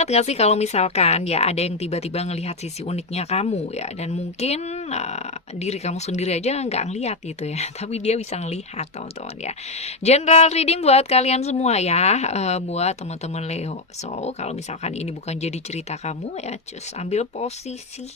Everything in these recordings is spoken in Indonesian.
banget gak sih kalau misalkan ya ada yang tiba-tiba ngelihat sisi uniknya kamu ya, dan mungkin diri kamu sendiri aja nggak ngelihat gitu ya, tapi dia bisa ngelihat teman-teman ya. General reading buat kalian semua ya, buat teman-teman Leo. So kalau misalkan ini bukan jadi cerita kamu ya, just ambil posisi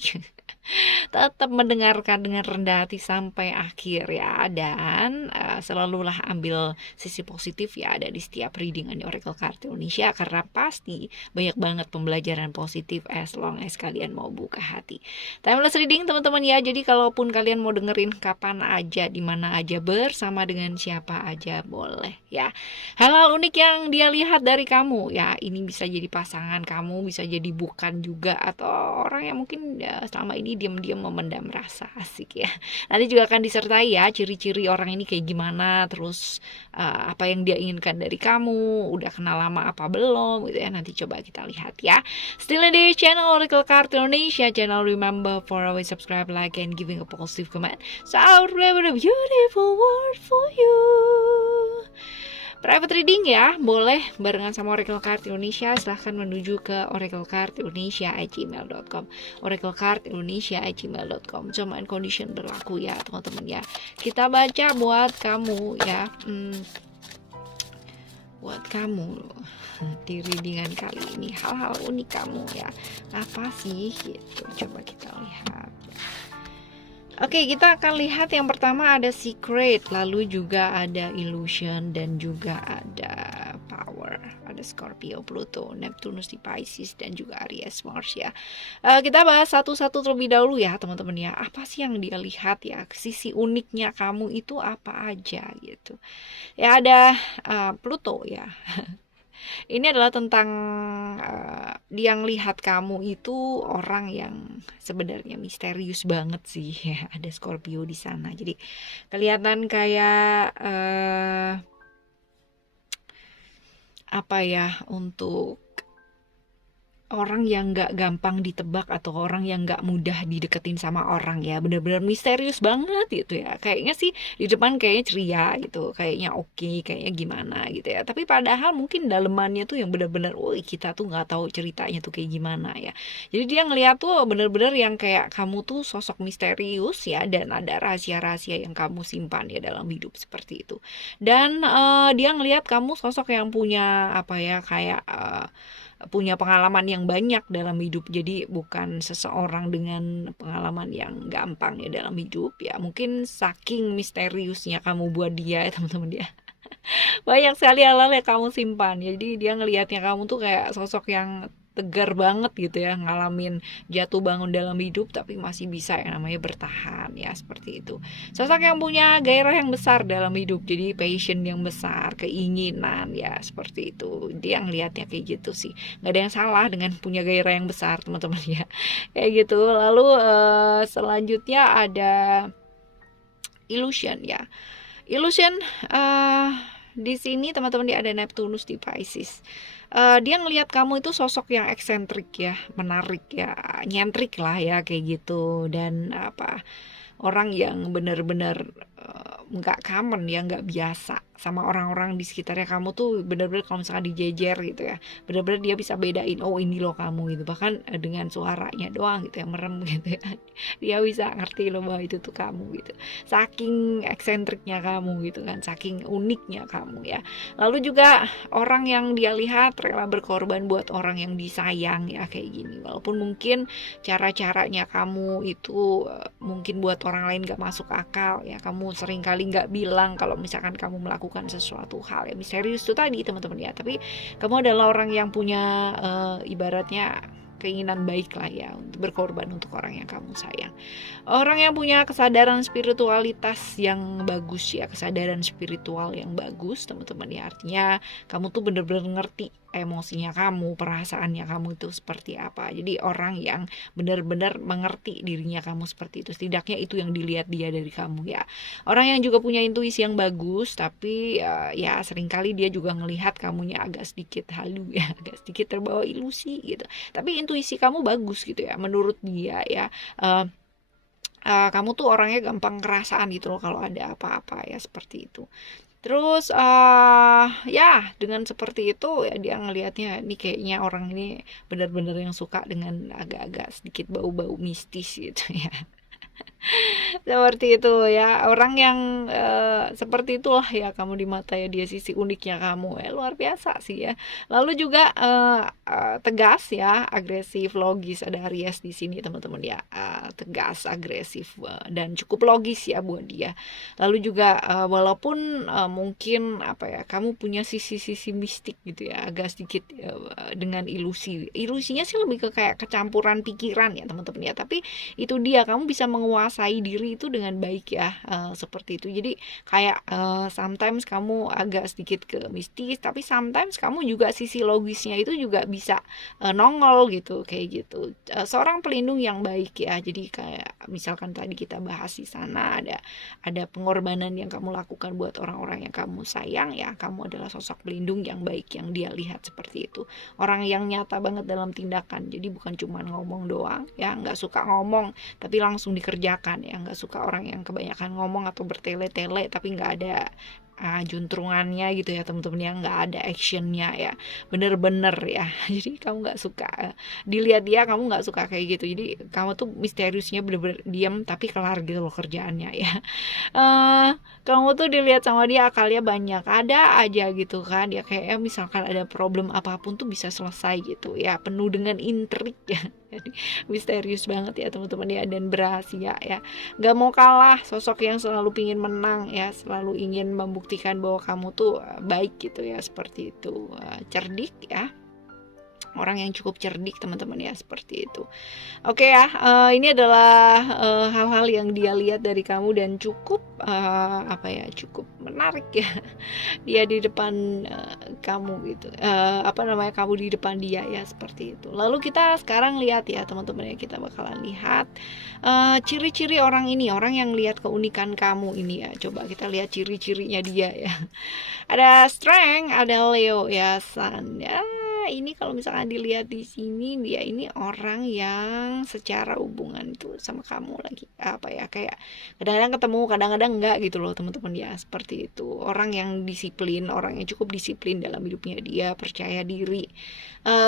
tetap mendengarkan dengan rendah hati sampai akhir ya, dan selalulah ambil sisi positif ya ada di setiap readingan di Oracle Card Indonesia, karena pasti banyak banget pembelajaran positif as long as kalian mau buka hati. Timeless reading teman-teman ya, jadi kalaupun kalian mau dengerin kapan aja, di mana aja, bersama dengan siapa aja boleh ya. Hal-hal unik yang dia lihat dari kamu ya, ini bisa jadi pasangan kamu, bisa jadi bukan juga, atau orang yang mungkin ya, selama ini diam-diam memendam rasa. Asik ya. Nanti juga akan disertai ya ciri-ciri orang ini kayak gimana, terus apa yang dia inginkan dari kamu, udah kenal lama apa belum gitu ya. Nanti coba kita lihat ya. Still in the channel Oracle Card Indonesia channel. Remember for always subscribe, like, and giving a positive comment. So I'll have a beautiful word for you. Private reading ya, boleh barengan sama Oracle Card Indonesia, silahkan menuju ke oraclecardindonesia@gmail.com, oraclecardindonesia@gmail.com. Term and condition berlaku ya teman-teman ya. Kita baca buat kamu ya, buat kamu di readingan kali ini. Hal-hal unik kamu ya, apa sih gitu, coba kita lihat. Oke, kita akan lihat yang pertama ada secret, lalu juga ada illusion, dan juga ada power. Ada Scorpio, Pluto, Neptunus di Pisces, dan juga Aries, Mars ya. Kita bahas satu-satu terlebih dahulu ya teman-teman ya. Apa sih yang dia lihat ya? Sisi uniknya kamu itu apa aja gitu. Ya ada Pluto ya. Ini adalah tentang dia ngelihat kamu itu orang yang sebenarnya misterius banget sih ya. Ada Scorpio di sana, jadi kelihatan kayak apa ya, untuk orang yang gak gampang ditebak, atau orang yang gak mudah dideketin sama orang ya. Bener-bener misterius banget gitu ya. Kayaknya sih di depan kayaknya ceria gitu, kayaknya oke, kayaknya gimana gitu ya. Tapi padahal mungkin dalemannya tuh yang bener-bener, kita tuh gak tahu ceritanya tuh kayak gimana ya. Jadi dia ngeliat tuh bener-bener yang kayak kamu tuh sosok misterius ya, dan ada rahasia-rahasia yang kamu simpan ya dalam hidup seperti itu. Dan dia ngeliat kamu sosok yang punya apa ya, kayak punya pengalaman yang banyak dalam hidup. Jadi bukan seseorang dengan pengalaman yang gampang ya dalam hidup ya. Mungkin saking misteriusnya kamu buat dia ya teman-teman dia. Banyak sekali hal-hal yang kamu simpan. Jadi dia ngelihatnya kamu tuh kayak sosok yang tegar banget gitu ya, ngalamin jatuh bangun dalam hidup tapi masih bisa yang namanya bertahan ya, seperti itu. Sosok yang punya gairah yang besar dalam hidup, jadi passion yang besar, keinginan ya, seperti itu. Dia ngelihatnya kayak gitu sih. Nggak ada yang salah dengan punya gairah yang besar teman-teman ya, kayak gitu. Lalu selanjutnya ada illusion ya. Illusion di sini teman-teman dia ada Neptunus di Pisces. Dia ngelihat kamu itu sosok yang eksentrik ya, menarik ya, nyentrik lah ya kayak gitu, dan apa, orang yang benar-benar nggak common ya, nggak biasa sama orang-orang di sekitarnya. Kamu tuh benar-benar kalau misalkan dijejer gitu ya, benar-benar dia bisa bedain, oh ini loh kamu gitu. Bahkan dengan suaranya doang gitu ya, merem gitu ya, dia bisa ngerti loh bahwa itu tuh kamu gitu. Saking eksentriknya kamu gitu kan, saking uniknya kamu ya. Lalu juga orang yang dia lihat rela berkorban buat orang yang disayang ya, kayak gini. Walaupun mungkin cara-caranya kamu itu mungkin buat orang lain gak masuk akal ya, kamu sering kali gak bilang kalau misalkan kamu melakukan sesuatu hal yang misterius itu tadi teman-teman ya. Tapi kamu adalah orang yang punya ibaratnya keinginan baik lah ya, untuk berkorban untuk orang yang kamu sayang. Orang yang punya kesadaran spiritualitas yang bagus ya, kesadaran spiritual yang bagus teman-teman ya. Artinya kamu tuh bener-bener ngerti emosinya kamu, perasaannya kamu itu seperti apa. Jadi orang yang benar-benar mengerti dirinya kamu seperti itu. Setidaknya itu yang dilihat dia dari kamu ya. Orang yang juga punya intuisi yang bagus, tapi ya seringkali dia juga ngelihat kamunya agak sedikit halu ya, agak sedikit terbawa ilusi gitu. Tapi intuisi kamu bagus gitu ya, menurut dia ya. Kamu tuh orangnya gampang kerasaan gitu loh kalau ada apa-apa ya, seperti itu. Terus ya dengan seperti itu ya dia ngelihatnya ini kayaknya orang ini benar-benar yang suka dengan agak-agak sedikit bau-bau mistis gitu ya. Seperti itu ya, orang yang seperti itulah ya kamu di mata ya, dia sisi uniknya kamu ya, luar biasa sih ya. Lalu juga tegas ya, agresif, logis, ada Aries di sini teman-teman ya. Tegas, agresif, dan cukup logis ya buat dia. Lalu juga walaupun mungkin apa ya, kamu punya sisi-sisi mistik gitu ya, agak sedikit dengan ilusi. Ilusinya sih lebih ke kayak kecampuran pikiran ya teman-teman ya, tapi itu dia, kamu bisa menguasai diri itu dengan baik ya, seperti itu. Jadi kayak sometimes kamu agak sedikit ke mistis, tapi sometimes kamu juga sisi logisnya itu juga bisa nongol gitu, kayak gitu. Seorang pelindung yang baik ya. Jadi kayak misalkan tadi kita bahas di sana ada pengorbanan yang kamu lakukan buat orang-orang yang kamu sayang ya, kamu adalah sosok pelindung yang baik yang dia lihat seperti itu. Orang yang nyata banget dalam tindakan, jadi bukan cuma ngomong doang ya, nggak suka ngomong tapi langsung dikerjakan ya, nggak suka orang yang kebanyakan ngomong atau bertele-tele tapi nggak ada juntrungannya gitu ya teman-teman, yang nggak ada actionnya ya, bener-bener ya. Jadi kamu nggak suka dilihat dia, kamu nggak suka kayak gitu. Jadi kamu tuh misteriusnya bener-bener diam tapi kelar gitu loh kerjaannya ya. eh Kamu tuh dilihat sama dia akalnya banyak, ada aja gitu kan ya, kayak misalkan ada problem apapun tuh bisa selesai gitu ya, penuh dengan intrik ya. Jadi misterius banget ya teman-teman ya, dan berhasil ya, nggak mau kalah, sosok yang selalu ingin menang ya, selalu ingin membuktikan bahwa kamu tuh baik gitu ya, seperti itu. Cerdik ya, orang yang cukup cerdik teman-teman ya, seperti itu. Oke ya, ini adalah hal-hal yang dia lihat dari kamu dan cukup apa ya, cukup menarik ya. Dia di depan kamu gitu, apa namanya, kamu di depan dia ya, seperti itu. Lalu kita sekarang lihat ya teman-teman ya, kita bakalan lihat ciri-ciri orang ini, orang yang lihat keunikan kamu ini ya. Coba kita lihat ciri-cirinya dia ya. Ada strength, ada Leo ya, Sun ya. Ini kalau misalkan dilihat di sini, dia ini orang yang secara hubungan itu sama kamu lagi apa ya, kayak kadang-kadang ketemu kadang-kadang enggak gitu loh teman-teman ya, seperti itu. Orang yang disiplin, orang yang cukup disiplin dalam hidupnya, dia percaya diri,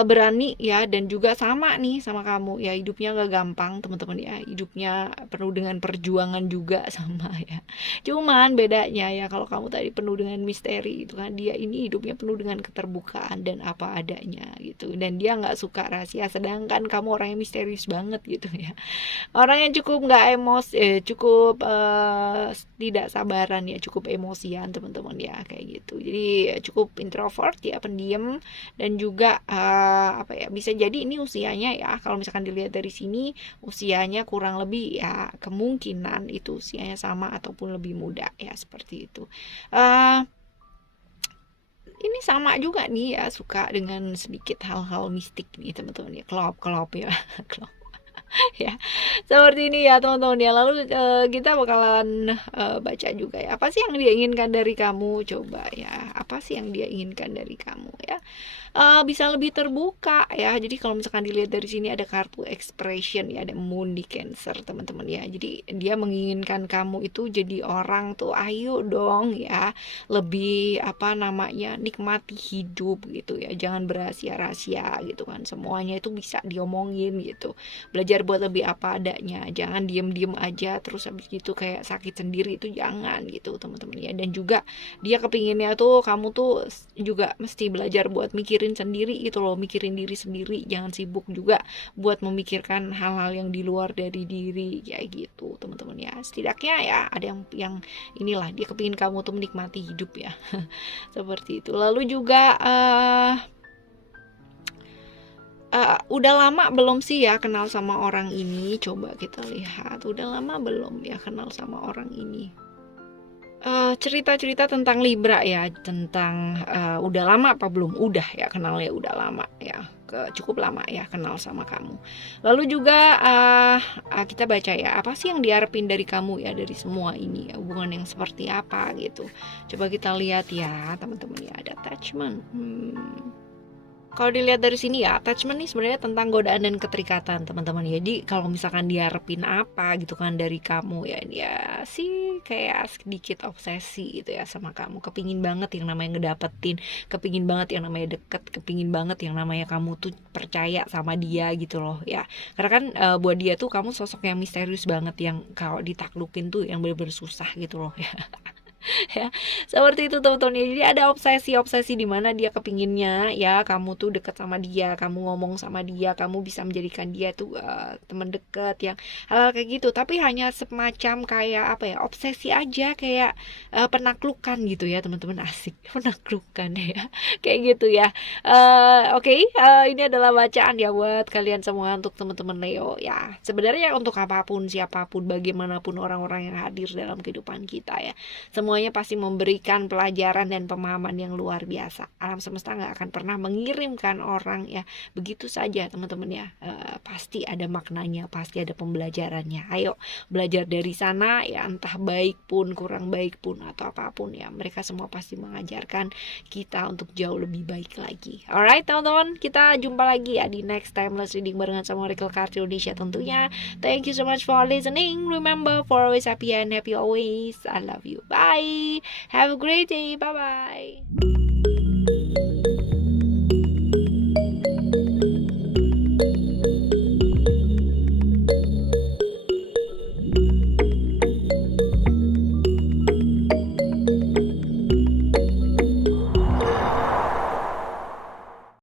berani ya, dan juga sama nih sama kamu ya, hidupnya gak gampang teman-teman ya, hidupnya penuh dengan perjuangan juga sama ya. Cuman bedanya ya, kalau kamu tadi penuh dengan misteri itu kan, dia ini hidupnya penuh dengan keterbukaan dan apa adanya gitu, dan dia nggak suka rahasia, sedangkan kamu orang yang misterius banget gitu ya, orang yang cukup nggak cukup tidak sabaran ya, cukup emosian teman-teman ya, kayak gitu. Jadi cukup introvert ya, pendiam, dan juga apa ya, bisa jadi ini usianya ya, kalau misalkan dilihat dari sini usianya kurang lebih ya, kemungkinan itu usianya sama ataupun lebih muda ya, seperti itu. Ini sama juga nih ya, suka dengan sedikit hal-hal mistik nih teman-teman ya, kelop ya. Kelop ya, seperti ini ya teman-teman ya. Lalu kita bakalan baca juga ya, apa sih yang dia inginkan dari kamu, coba ya, apa sih yang dia inginkan dari kamu ya. Bisa lebih terbuka ya. Jadi kalau misalkan dilihat dari sini ada kartu expression ya, ada moon di Cancer teman-teman ya. Jadi dia menginginkan kamu itu jadi orang tuh, ayo dong ya, lebih apa namanya, nikmati hidup gitu ya, jangan berasia-rasia gitu kan, semuanya itu bisa diomongin gitu, belajar buat lebih apa adanya, jangan diem-diem aja terus habis gitu kayak sakit sendiri, itu jangan gitu teman-teman ya. Dan juga dia kepinginnya tuh kamu tuh juga mesti belajar buat mikirin sendiri gitu loh, mikirin diri sendiri, jangan sibuk juga buat memikirkan hal-hal yang di luar dari diri kayak gitu teman-teman ya. Setidaknya ya ada yang inilah, dia kepingin kamu tuh menikmati hidup ya. Seperti itu. Lalu juga udah lama belum sih ya kenal sama orang ini, coba kita lihat udah lama belum ya kenal sama orang ini. Cerita-cerita tentang Libra ya, tentang udah lama apa belum, udah ya kenalnya, udah lama ya, cukup lama ya kenal sama kamu. Lalu juga kita baca ya, apa sih yang diharapin dari kamu ya, dari semua ini ya, hubungan yang seperti apa gitu. Coba kita lihat ya teman-teman ya, ada attachment. Kalau dilihat dari sini ya, attachment nih sebenarnya tentang godaan dan keterikatan, teman-teman. Jadi kalau misalkan diharapin apa gitu kan dari kamu, ya dia sih kayak sedikit obsesi gitu ya sama kamu. Kepingin banget yang namanya ngedapetin, kepingin banget yang namanya deket, kepingin banget yang namanya kamu tuh percaya sama dia gitu loh ya. Karena kan buat dia tuh kamu sosok yang misterius banget, yang kalau ditaklukin tuh yang bener-bener susah gitu loh ya. Ya seperti itu teman-teman ya. Jadi ada obsesi di mana dia kepinginnya ya kamu tuh deket sama dia, kamu ngomong sama dia, kamu bisa menjadikan dia tuh teman deket, yang hal kayak gitu. Tapi hanya semacam kayak apa ya, obsesi aja, kayak penaklukan gitu ya teman-teman. Asik penaklukan ya kayak gitu ya. Oke, ini adalah bacaan ya buat kalian semua, untuk teman-teman Leo ya. Sebenarnya untuk apapun, siapapun, bagaimanapun orang-orang yang hadir dalam kehidupan kita ya, semuanya pasti memberikan pelajaran dan pemahaman yang luar biasa. Alam semesta nggak akan pernah mengirimkan orang ya begitu saja teman-teman ya. Pasti ada maknanya, pasti ada pembelajarannya. Ayo belajar dari sana ya, entah baik pun, kurang baik pun, atau apapun ya, mereka semua pasti mengajarkan kita untuk jauh lebih baik lagi. Alright teman-teman, kita jumpa lagi ya di next timeless reading barengan sama Oracle Card Indonesia tentunya. Thank you so much for listening. Remember, for always happy and happy always. I love you. Bye. Have a great day. Bye bye.